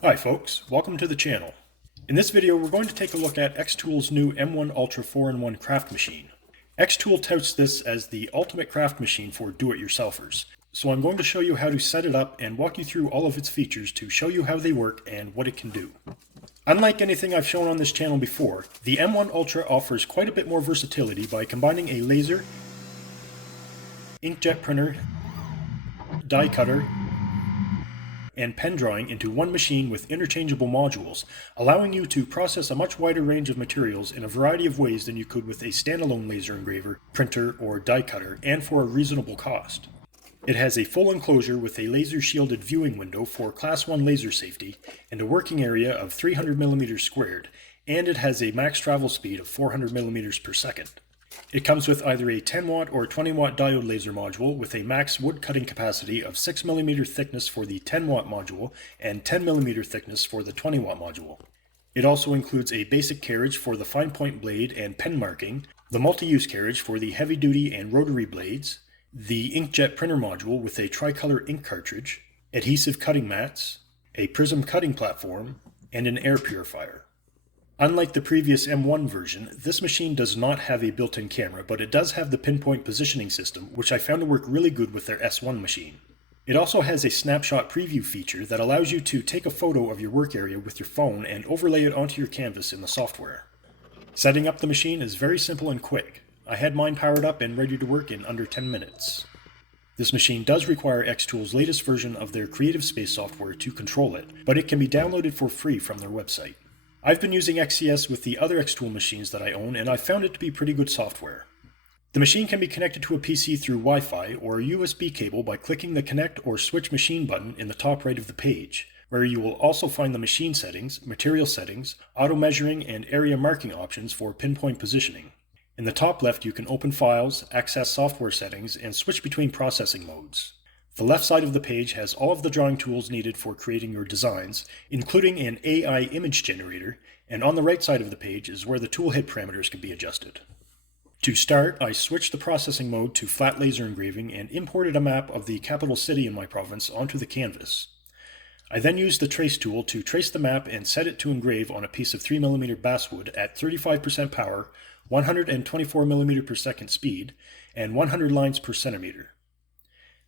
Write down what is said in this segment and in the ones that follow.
Hi folks, welcome to the channel. In this video we're going to take a look at xTool's new M1 Ultra 4-in-1 craft machine. xTool touts this as the ultimate craft machine for do-it-yourselfers, so I'm going to show you how to set it up and walk you through all of its features to show you how they work and what it can do. Unlike anything I've shown on this channel before, the M1 Ultra offers quite a bit more versatility by combining a laser, inkjet printer, die cutter, and pen drawing into one machine with interchangeable modules, allowing you to process a much wider range of materials in a variety of ways than you could with a standalone laser engraver, printer, or die cutter, and for a reasonable cost. It has a full enclosure with a laser-shielded viewing window for Class 1 laser safety and a working area of 300mm squared, and it has a max travel speed of 400mm per second. It comes with either a 10-watt or 20-watt diode laser module with a max wood cutting capacity of 6mm thickness for the 10-watt module and 10mm thickness for the 20-watt module. It also includes a basic carriage for the fine point blade and pen marking, the multi-use carriage for the heavy-duty and rotary blades, the inkjet printer module with a tricolor ink cartridge, adhesive cutting mats, a prism cutting platform, and an air purifier. Unlike the previous M1 version, this machine does not have a built-in camera, but it does have the pinpoint positioning system, which I found to work really good with their S1 machine. It also has a snapshot preview feature that allows you to take a photo of your work area with your phone and overlay it onto your canvas in the software. Setting up the machine is very simple and quick. I had mine powered up and ready to work in under 10 minutes. This machine does require xTool's latest version of their Creative Space software to control it, but it can be downloaded for free from their website. I've been using XCS with the other xTool machines that I own, and I've found it to be pretty good software. The machine can be connected to a PC through Wi-Fi or a USB cable by clicking the Connect or Switch Machine button in the top right of the page, where you will also find the machine settings, material settings, auto measuring, and area marking options for pinpoint positioning. In the top left you can open files, access software settings, and switch between processing modes. The left side of the page has all of the drawing tools needed for creating your designs, including an AI image generator, and on the right side of the page is where the tool head parameters can be adjusted. To start, I switched the processing mode to flat laser engraving and imported a map of the capital city in my province onto the canvas. I then used the trace tool to trace the map and set it to engrave on a piece of 3mm basswood at 35% power, 124mm per second speed, and 100 lines per centimeter.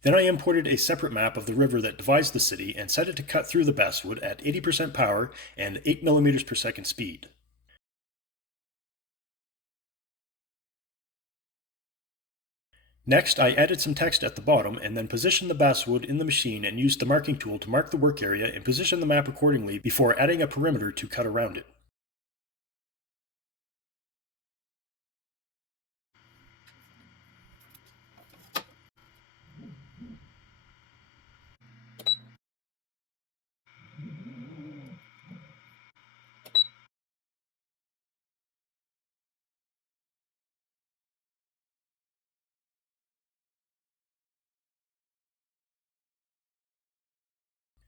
Then I imported a separate map of the river that divides the city and set it to cut through the basswood at 80% power and 8mm per second speed. Next, I added some text at the bottom and then positioned the basswood in the machine and used the marking tool to mark the work area and position the map accordingly before adding a perimeter to cut around it.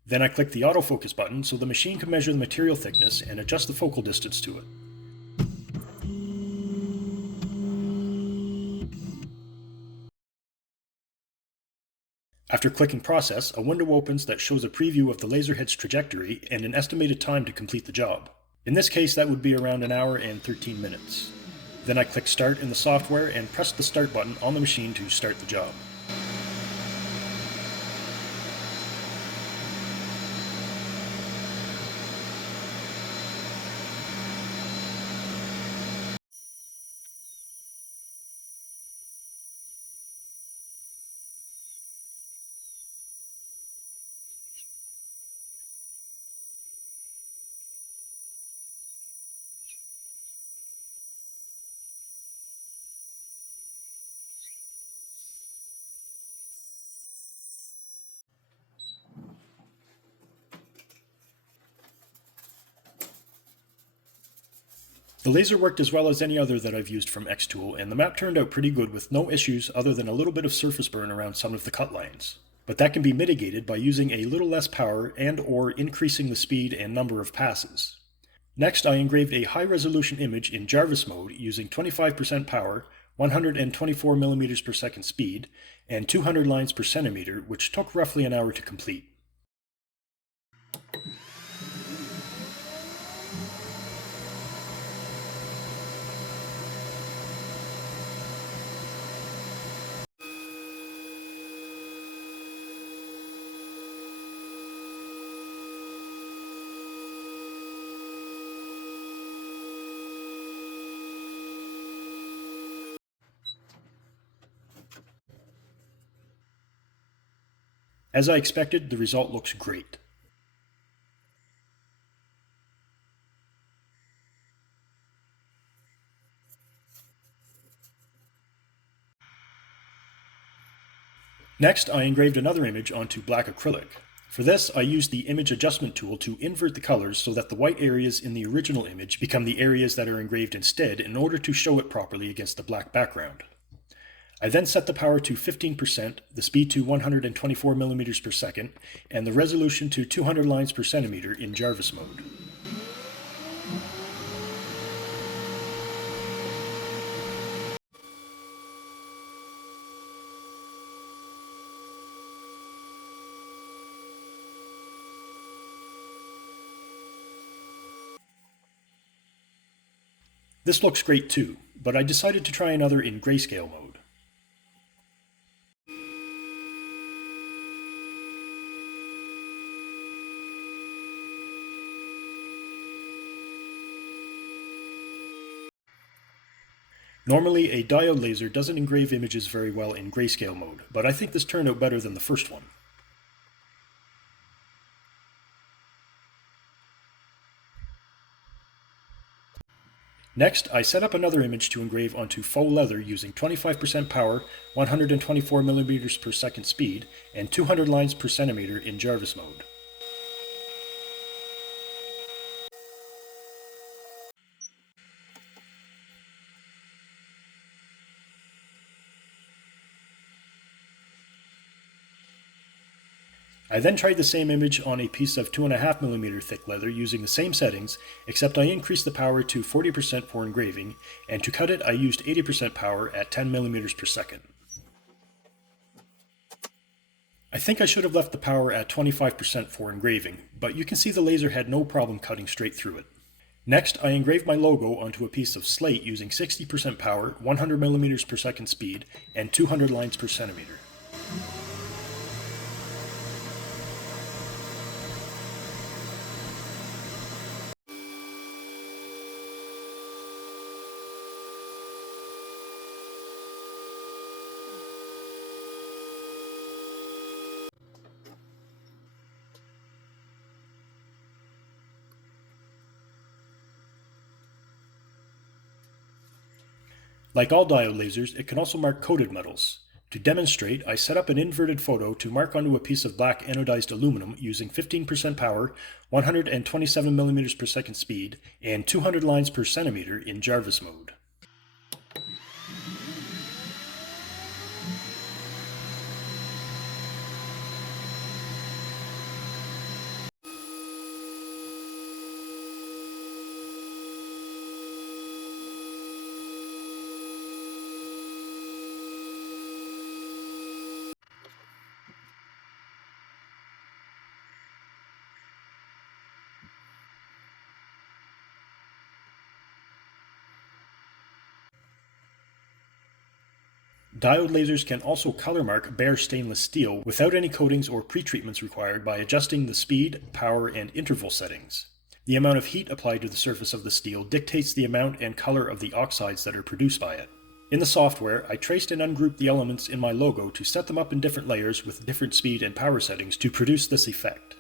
Then I clicked the autofocus button so the machine could measure the material thickness and adjust the focal distance to it. After clicking process, a window opens that shows a preview of the laser head's trajectory and an estimated time to complete the job. In this case, that would be around an hour and 13 minutes. Then I click start in the software and press the start button on the machine to start the job. The laser worked as well as any other that I've used from xTool, and the map turned out pretty good with no issues other than a little bit of surface burn around some of the cut lines. But that can be mitigated by using a little less power and/or increasing the speed and number of passes. Next, I engraved a high-resolution image in Jarvis mode using 25% power, 124mm per second speed, and 200 lines per centimeter, which took roughly an hour to complete. As I expected, the result looks great. Next, I engraved another image onto black acrylic. For this, I used the image adjustment tool to invert the colors so that the white areas in the original image become the areas that are engraved instead in order to show it properly against the black background. I then set the power to 15%, the speed to 124 millimeters per second, and the resolution to 200 lines per centimeter in Jarvis mode. This looks great too, but I decided to try another in grayscale mode. Normally, a diode laser doesn't engrave images very well in grayscale mode, but I think this turned out better than the first one. Next, I set up another image to engrave onto faux leather using 25% power, 124 millimeters per second speed, and 200 lines per centimeter in Jarvis mode. I then tried the same image on a piece of 2.5mm thick leather using the same settings, except I increased the power to 40% for engraving, and to cut it I used 80% power at 10mm per second. I think I should have left the power at 25% for engraving, but you can see the laser had no problem cutting straight through it. Next, I engraved my logo onto a piece of slate using 60% power, 100mm per second speed, and 200 lines per centimeter. Like all diode lasers, it can also mark coated metals. To demonstrate, I set up an inverted photo to mark onto a piece of black anodized aluminum using 15% power, 127mm per second speed, and 200 lines per centimeter in Jarvis mode. Diode lasers can also color mark bare stainless steel without any coatings or pretreatments required by adjusting the speed, power, and interval settings. The amount of heat applied to the surface of the steel dictates the amount and color of the oxides that are produced by it. In the software, I traced and ungrouped the elements in my logo to set them up in different layers with different speed and power settings to produce this effect.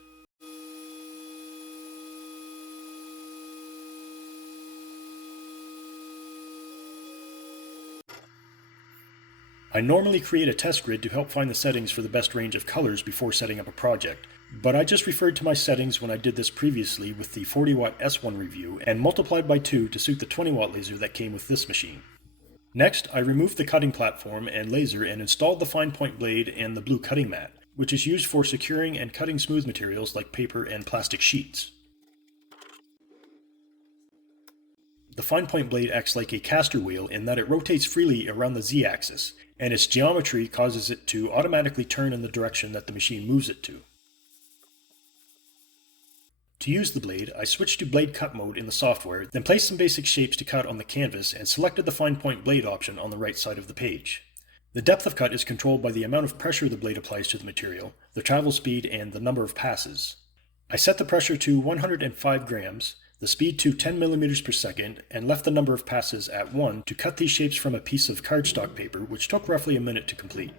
I normally create a test grid to help find the settings for the best range of colors before setting up a project, but I just referred to my settings when I did this previously with the 40W S1 review and multiplied by 2 to suit the 20W laser that came with this machine. Next, I removed the cutting platform and laser and installed the fine point blade and the blue cutting mat, which is used for securing and cutting smooth materials like paper and plastic sheets. The fine point blade acts like a caster wheel in that it rotates freely around the z-axis, and its geometry causes it to automatically turn in the direction that the machine moves it to. To use the blade, I switched to blade cut mode in the software, then placed some basic shapes to cut on the canvas and selected the fine point blade option on the right side of the page. The depth of cut is controlled by the amount of pressure the blade applies to the material, the travel speed, and the number of passes. I set the pressure to 105 grams, the speed to 10 millimeters per second, and left the number of passes at 1 to cut these shapes from a piece of cardstock paper, which took roughly a minute to complete.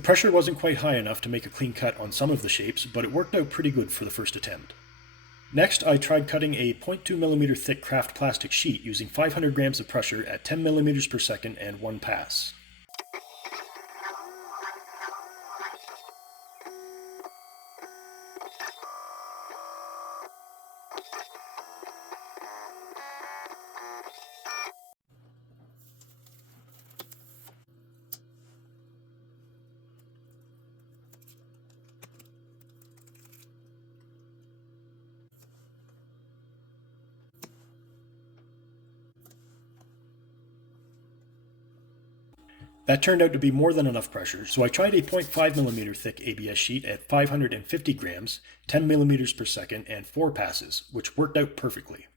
The pressure wasn't quite high enough to make a clean cut on some of the shapes, but it worked out pretty good for the first attempt. Next, I tried cutting a 0.2mm thick craft plastic sheet using 500 grams of pressure at 10mm per second and one pass. That turned out to be more than enough pressure, so I tried a 0.5mm thick ABS sheet at 550 grams, 10mm per second, and 4 passes, which worked out perfectly.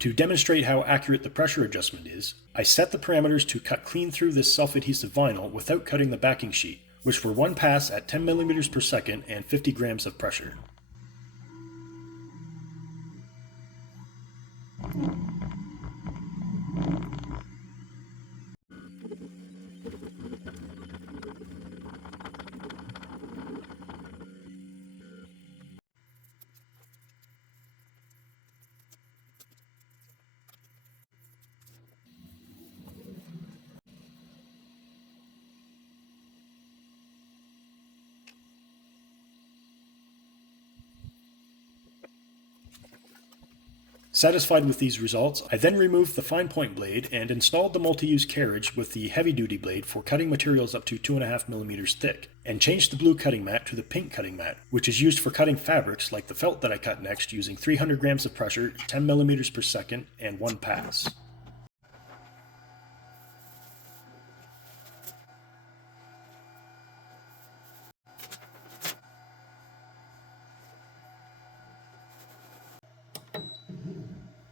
To demonstrate how accurate the pressure adjustment is, I set the parameters to cut clean through this self-adhesive vinyl without cutting the backing sheet, which were one pass at 10mm per second and 50 grams of pressure. Satisfied with these results, I then removed the fine point blade and installed the multi-use carriage with the heavy-duty blade for cutting materials up to 2.5mm thick, and changed the blue cutting mat to the pink cutting mat, which is used for cutting fabrics like the felt that I cut next using 300 grams of pressure, 10mm per second, and one pass.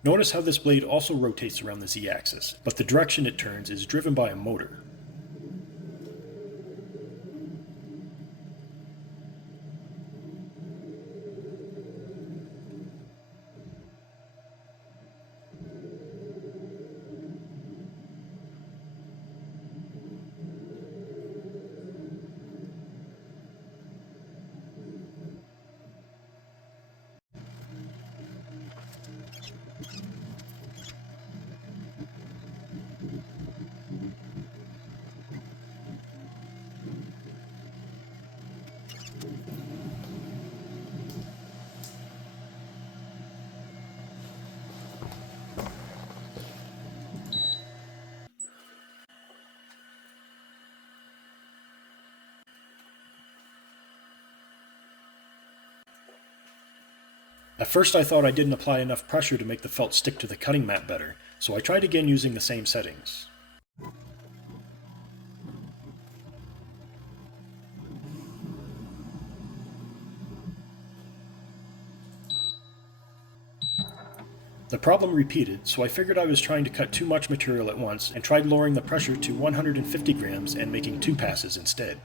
Notice how this blade also rotates around the Z-axis, but the direction it turns is driven by a motor. At first I thought I didn't apply enough pressure to make the felt stick to the cutting mat better, so I tried again using the same settings. The problem repeated, so I figured I was trying to cut too much material at once and tried lowering the pressure to 150 grams and making 2 passes instead.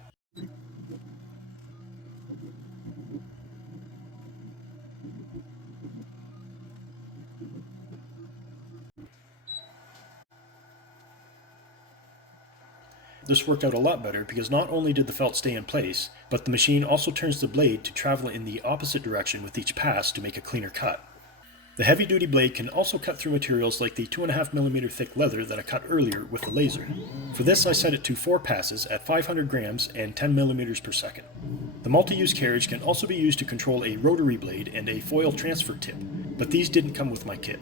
this worked out a lot better because not only did the felt stay in place, but the machine also turns the blade to travel in the opposite direction with each pass to make a cleaner cut. The heavy-duty blade can also cut through materials like the 2.5mm thick leather that I cut earlier with the laser. For this I set it to 4 passes at 500 grams and 10mm per second. The multi-use carriage can also be used to control a rotary blade and a foil transfer tip, but these didn't come with my kit.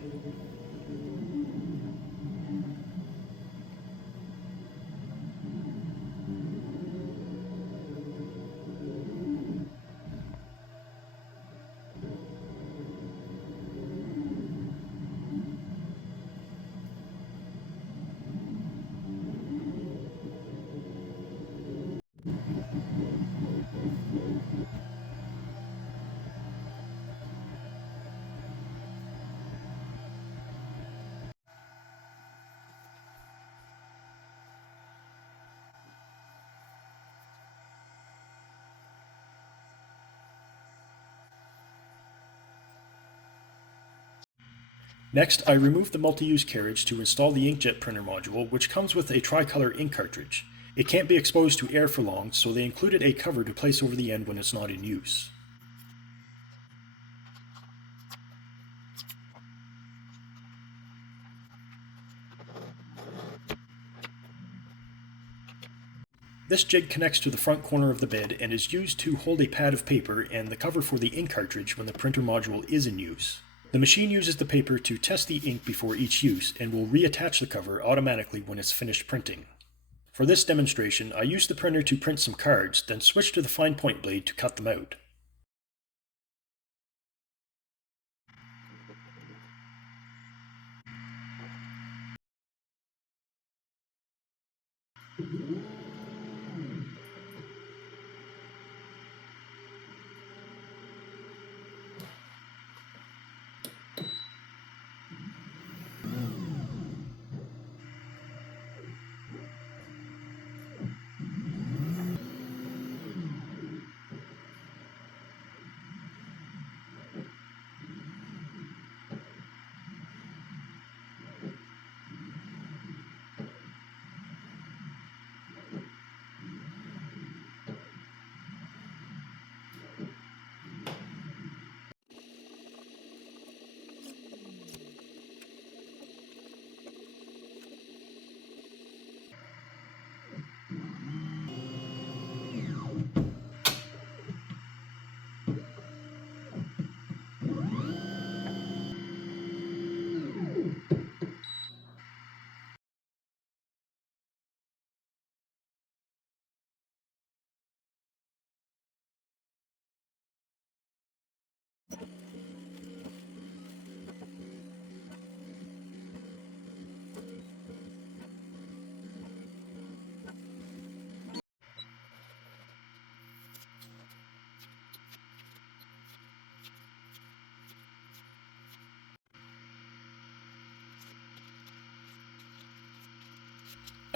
Next, I removed the multi-use carriage to install the Inkjet printer module, which comes with a tricolor ink cartridge. It can't be exposed to air for long, so they included a cover to place over the end when it's not in use. This jig connects to the front corner of the bed and is used to hold a pad of paper and the cover for the ink cartridge when the printer module is in use. The machine uses the paper to test the ink before each use and will reattach the cover automatically when it's finished printing. For this demonstration, I used the printer to print some cards, then switched to the fine point blade to cut them out.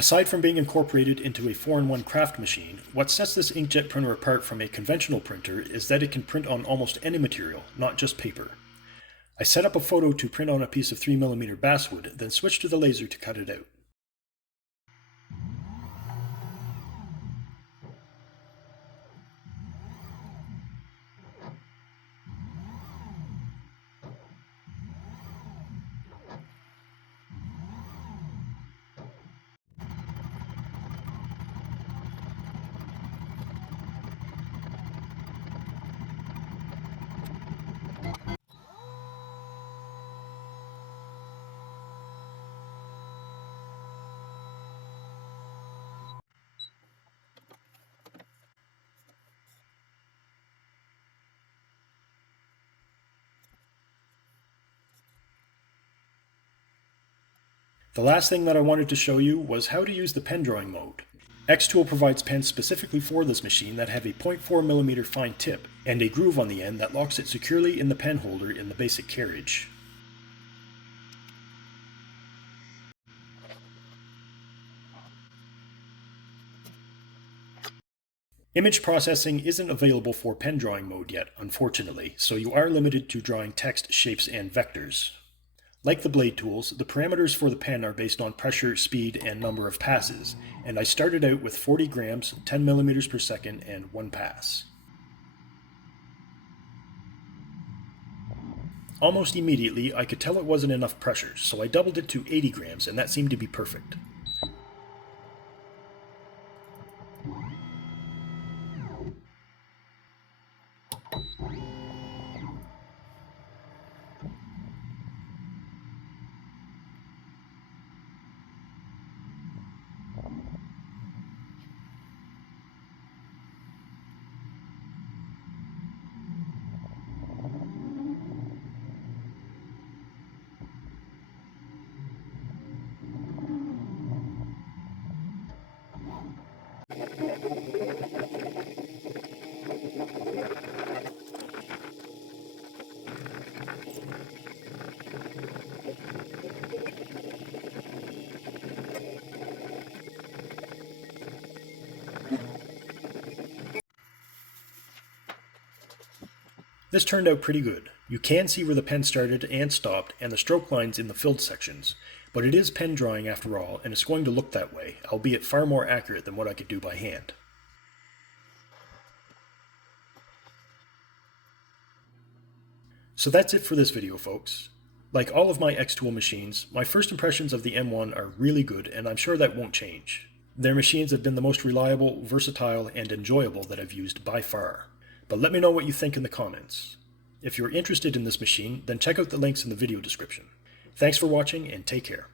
Aside from being incorporated into a 4-in-1 craft machine, what sets this inkjet printer apart from a conventional printer is that it can print on almost any material, not just paper. I set up a photo to print on a piece of 3mm basswood, then switched to the laser to cut it out. The last thing that I wanted to show you was how to use the pen drawing mode. xTool provides pens specifically for this machine that have a 0.4mm fine tip and a groove on the end that locks it securely in the pen holder in the basic carriage. Image processing isn't available for pen drawing mode yet, unfortunately, so you are limited to drawing text, shapes, and vectors. Like the blade tools, the parameters for the pen are based on pressure, speed, and number of passes, and I started out with 40 grams, 10 millimeters per second, and 1 pass. Almost immediately, I could tell it wasn't enough pressure, so I doubled it to 80 grams, and that seemed to be perfect. This turned out pretty good. You can see where the pen started and stopped and the stroke lines in the filled sections, but it is pen drawing after all, and it's going to look that way, albeit far more accurate than what I could do by hand. So that's it for this video, folks. Like all of my xTool machines, my first impressions of the M1 are really good, and I'm sure that won't change. Their machines have been the most reliable, versatile, and enjoyable that I've used by far. But let me know what you think in the comments. If you're interested in this machine, then check out the links in the video description. Thanks for watching, and take care.